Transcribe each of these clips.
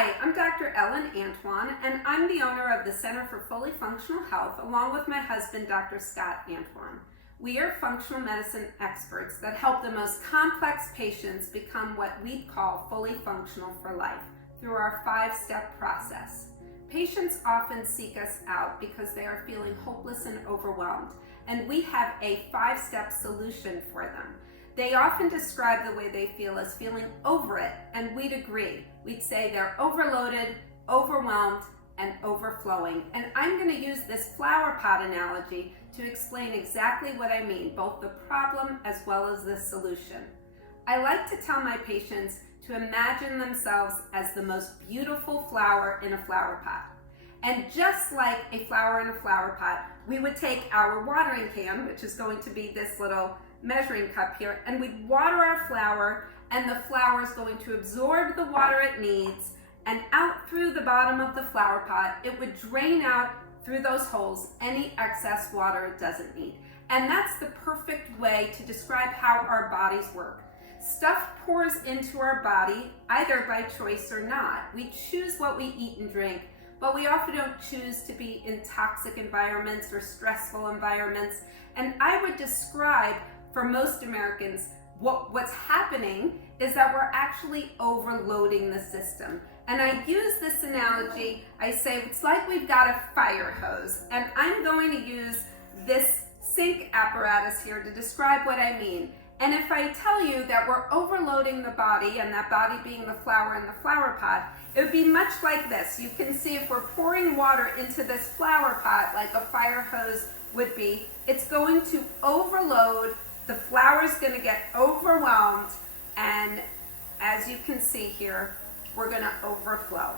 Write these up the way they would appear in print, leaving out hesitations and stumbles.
Hi, I'm Dr. Ellen Antoine, and I'm the owner of the Center for Fully Functional Health, along with my husband, Dr. Scott Antoine. We are functional medicine experts that help the most complex patients become what we call fully functional for life through our 5-step process. Patients often seek us out because they are feeling hopeless and overwhelmed, and we have a 5-step solution for them. They often describe the way they feel as feeling over it, and we'd agree. We'd say they're overloaded, overwhelmed, and overflowing. And I'm going to use this flowerpot analogy to explain exactly what I mean, both the problem as well as the solution. I like to tell my patients to imagine themselves as the most beautiful flower in a flower pot. And just like a flower in a flower pot, we would take our watering can, which is going to be this little measuring cup here, and we'd water our flower, and the flower is going to absorb the water it needs, and out through the bottom of the flower pot, it would drain out through those holes any excess water it doesn't need. And that's the perfect way to describe how our bodies work. Stuff pours into our body, either by choice or not. We choose what we eat and drink, but we often don't choose to be in toxic environments or stressful environments. And I would describe, for most Americans, what's happening is that we're actually overloading the system. And I use this analogy, I say it's like we've got a fire hose, and I'm going to use this sink apparatus here to describe what I mean. And if I tell you that we're overloading the body, and that body being the flower in the flower pot, it would be much like this. You can see if we're pouring water into this flower pot like a fire hose would be, it's going to overload. The flower's going to get overwhelmed, and as you can see here, we're going to overflow.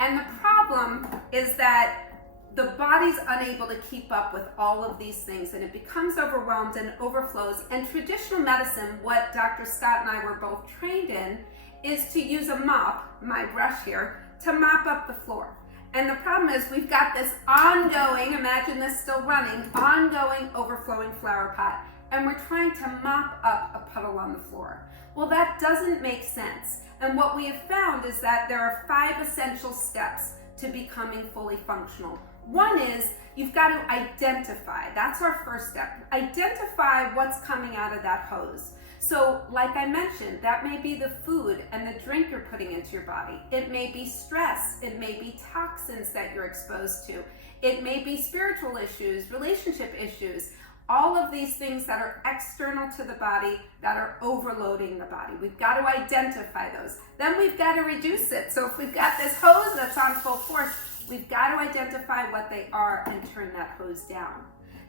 And the problem is that the body's unable to keep up with all of these things, and it becomes overwhelmed and overflows. And traditional medicine, what Dr. Scott and I were both trained in, is to use a mop, my brush here, to mop up the floor. And the problem is we've got this ongoing, imagine this still running, ongoing overflowing flower pot, and we're trying to mop up a puddle on the floor. Well, that doesn't make sense. And what we have found is that there are 5 essential steps to becoming fully functional. One is you've got to identify. That's our first step. Identify what's coming out of that hose. So like I mentioned, that may be the food and the drink you're putting into your body. It may be stress. It may be toxins that you're exposed to. It may be spiritual issues, relationship issues, all of these things that are external to the body that are overloading the body. We've got to identify those. Then we've got to reduce it. So if we've got this hose that's on full force, we've got to identify what they are and turn that hose down.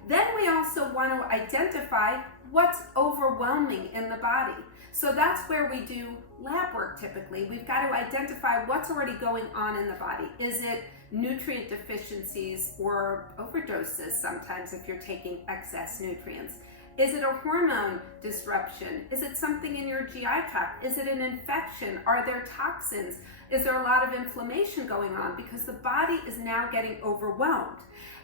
Then we also want to identify what's overwhelming in the body. So that's where we do lab work typically. We've got to identify what's already going on in the body. Is it nutrient deficiencies or overdoses sometimes if you're taking excess nutrients? Is it a hormone disruption? Is it something in your GI tract? Is it an infection? Are there toxins? Is there a lot of inflammation going on? Because the body is now getting overwhelmed.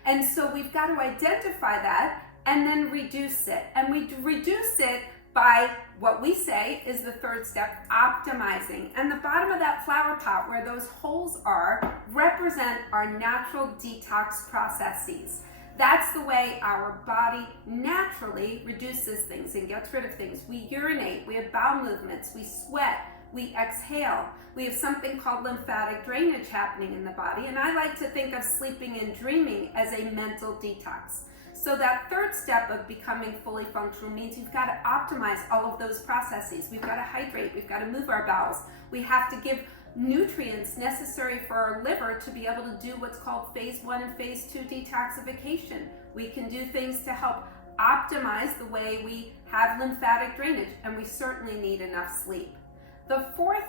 And so we've got to identify that and then reduce it. And we reduce it by what we say is the 3rd step, optimizing. And the bottom of that flower pot where those holes are represent our natural detox processes. That's the way our body naturally reduces things and gets rid of things. We urinate, we have bowel movements, we sweat, we exhale. We have something called lymphatic drainage happening in the body. And I like to think of sleeping and dreaming as a mental detox. So that 3rd step of becoming fully functional means you've got to optimize all of those processes. We've got to hydrate, we've got to move our bowels. We have to give nutrients necessary for our liver to be able to do what's called phase 1 and phase 2 detoxification. We can do things to help optimize the way we have lymphatic drainage, and we certainly need enough sleep. The 4th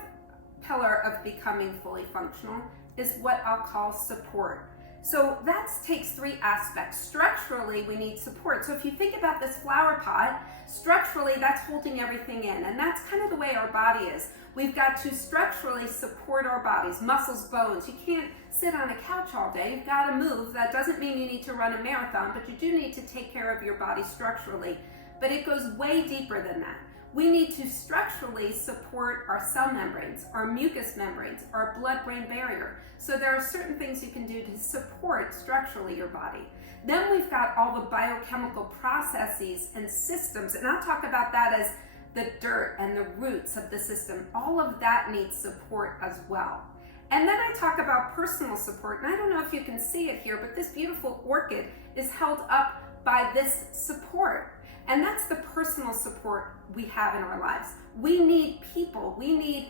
pillar of becoming fully functional is what I'll call support. So that takes 3 aspects. Structurally, we need support. So if you think about this flower pot, structurally that's holding everything in, and that's kind of the way our body is. We've got to structurally support our bodies, muscles, bones. You can't sit on a couch all day. You've got to move. That doesn't mean you need to run a marathon, but you do need to take care of your body structurally. But it goes way deeper than that. We need to structurally support our cell membranes, our mucous membranes, our blood-brain barrier. So there are certain things you can do to support structurally your body. Then we've got all the biochemical processes and systems, and I'll talk about that as the dirt and the roots of the system. All of that needs support as well. And then I talk about personal support, and I don't know if you can see it here, but this beautiful orchid is held up by this support. And that's the personal support we have in our lives. We need people, we need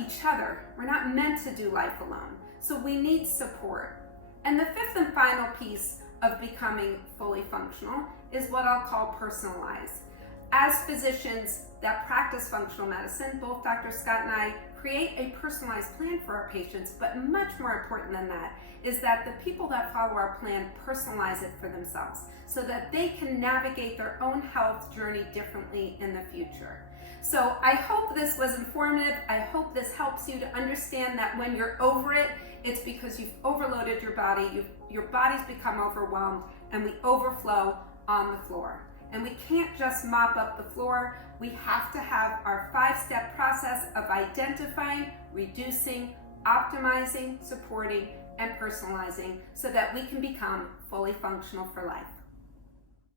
each other. We're not meant to do life alone. So we need support. And the fifth and final piece of becoming fully functional is what I'll call personalized. As physicians that practice functional medicine, both Dr. Scott and I create a personalized plan for our patients, but much more important than that is that the people that follow our plan personalize it for themselves so that they can navigate their own health journey differently in the future. So I hope this was informative. I hope this helps you to understand that when you're over it, it's because you've overloaded your body, your body's become overwhelmed, and we overflow on the floor. And we can't just mop up the floor. We have to have our 5-step process of identifying, reducing, optimizing, supporting, and personalizing so that we can become fully functional for life.